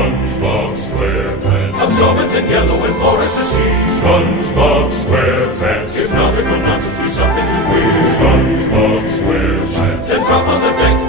SpongeBob SquarePants. Absorbent and yellow and porous as sea. SpongeBob SquarePants. If nautical nonsense be something you weird, SpongeBob SquarePants. then drop on the deck